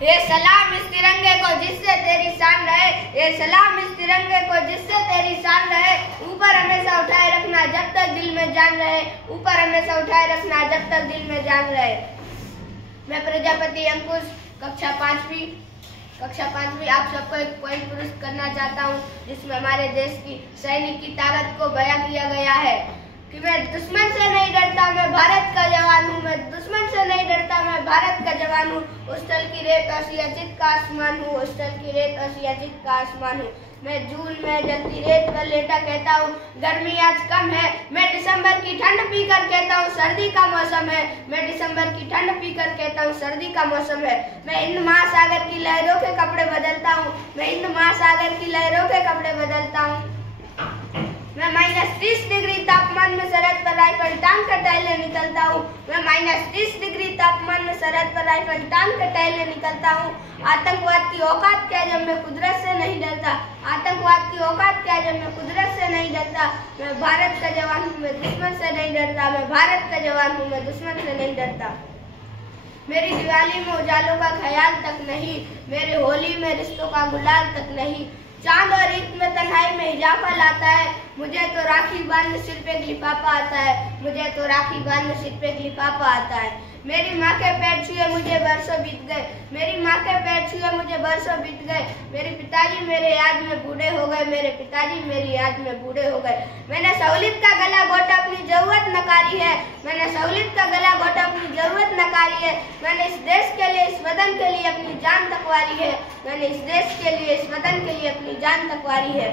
ये सलाम इस तिरंगे को जिससे तेरी शान रहे, ये सलाम इस तिरंगे को जिससे तेरी शान रहे। ऊपर हमेशा उठाए रखना जब तक दिल में जान रहे, ऊपर हमेशा उठाए रखना जब तक दिल में जान रहे। मैं प्रजापति अंकुश कक्षा पांचवी आप सबको एक पोएम पुरस्कृत करना चाहता हूँ, जिसमें हमारे देश की सैनिक की ताकत को बयां किया गया है कि मैं दुश्मन से नहीं डरता, मैं भारत का जवान हूँ। मैं दुश्मन से नहीं डरता, मैं भारत का जवान हूँ। उस तल की रेत आसियाचित का आसमान हूँ, उस तल की रेत आसियाचित का आसमान हूँ। मैं जून में जलती रेत पर लेटा कहता हूँ गर्मी आज कम है। मैं दिसंबर की ठंड पीकर कहता हूँ सर्दी का मौसम है। मैं दिसंबर की ठंड पीकर कहता हूँ सर्दी का मौसम है। मैं हिंद महासागर की लहरों के कपड़े बदलता हूँ, मैं हिंद महासागर की लहरों के कपड़े बदलता हूँ। मैं -30 डिग्री तापमान में सरहद पर राइफल टांग कर टहलने निकलता हूँ। मैं -30 डिग्री तापमान में सरहद पर राइफल टांग कर टहलने निकलता हूँ। आतंकवाद की औकात क्या जब मैं कुदरत से नहीं डरता, आतंकवाद की औकात क्या जब मैं कुदरत से नहीं डरता। मैं भारत का जवान हूँ, मैं दुश्मन से नहीं डरता, मैं भारत का जवान हूँ, मैं दुश्मन से नहीं डरता। मेरी दिवाली में उजालों का ख्याल तक नहीं, मेरी होली में रिश्तों का गुलाल तक नहीं। चांद और ईद में तन्हाई में इजाफा लाता है, मुझे तो राखी बांधने सिर पे लिफाफा आता है, मुझे तो राखी बांधने सिर पे लिफाफा आता है। मेरी माँ के पैर छुए मुझे बरसों बीत गए, मेरी माँ के पैर छुए मुझे बरसों बीत गए। मेरे पिताजी मेरे याद में बूढ़े हो गए, मेरे पिताजी मेरी याद में बूढ़े हो गए। मैंने सहूलियत का गला घोटा अपनी जरूरत नकारी है, मैंने सहूलियत का गला घोटा अपनी जरूरत नकारी है। मैंने इस देश के लिए इस वतन के लिए अपनी जान तकवारी है, मैंने इस देश के लिए इस वतन के लिए अपनी जान तकवारी है।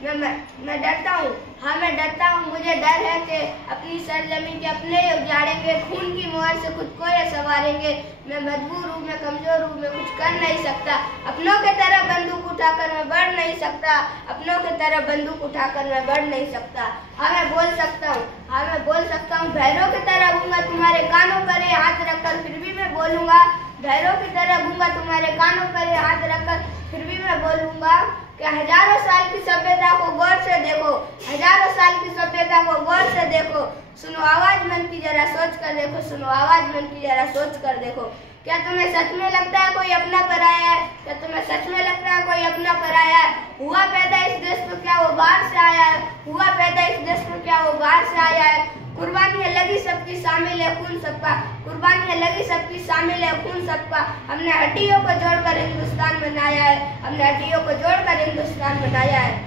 मैं डरता हूँ, हाँ मैं डरता हूँ। मुझे डर है कि अपनी सरजमीन के अपने उजाड़ेंगे, खून की मोहर से खुद को ये संवारेंगे। मैं मजबूर हूँ, मैं कमजोर हूँ, मैं कुछ कर नहीं सकता। अपनों के तरह बंदूक उठाकर मैं बढ़ नहीं सकता, अपनों के तरह बंदूक उठाकर मैं बढ़ नहीं सकता। हाँ मैं बोल सकता हूँ, हाँ मैं बोल सकता हूँ। भैरों की तरह गूंगा तुम्हारे कानों पर हाथ रखकर फिर भी मैं बोलूंगा, भैरों की तरह गूंगा तुम्हारे कानों पर हाथ रखकर फिर भी मैं बोलूंगा कि हजारों साल की सभ्यता को गौर से देखो, हजारों साल की सभ्यता को गौर से देखो। सुनो आवाज मन की जरा सोच कर देखो, सुनो आवाज मन की जरा सोच कर देखो। क्या तुम्हें सच में लगता है कोई अपना पराया है? क्या तुम्हें सच में लगता है कोई अपना पराया है? हुआ पैदा इस देश में क्या वो बाहर से आया है? हुआ पैदा इस देश में क्या वो बाहर से आया है? कुर्बानियां लगी सबकी शामिल है खून सबका, कुर्बानियां लगी सबकी शामिल है खून सबका। हमने हड्डियों को जोड़कर हिंदुस्तान बनाया है, हमने हड्डियों को जोड़कर हिंदुस्तान बनाया है।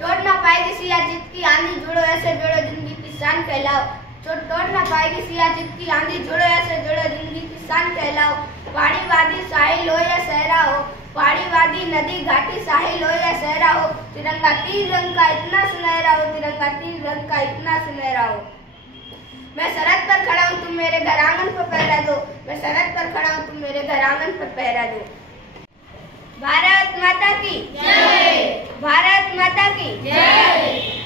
तोड़ ना पाएगी सियाचित की आंधी, जुड़ो ऐसे जोड़ो जिंदगी की शान कहलाओ। तोड़ ना पाएगी सियाचित की आंधी, जुड़ो ऐसे जोड़ो जिंदगी की शान कहलाओ। पहाड़ी वादी साहिल हो या सहरा हो, पहाड़ी वादी नदी घाटी साहिल हो या सहरा हो, तिरंगा 3 रंग का इतना सुनहरा हो, तिरंगा 3 रंग का इतना सुनहरा हो। मैं सरहद पर खड़ा हूँ तुम मेरे घर आंगन पर पहरा दो, मैं सरहद पर खड़ा हूँ तुम मेरे घर आंगन पर पहरा दो। भारत माता की जय, भारत माता की जय।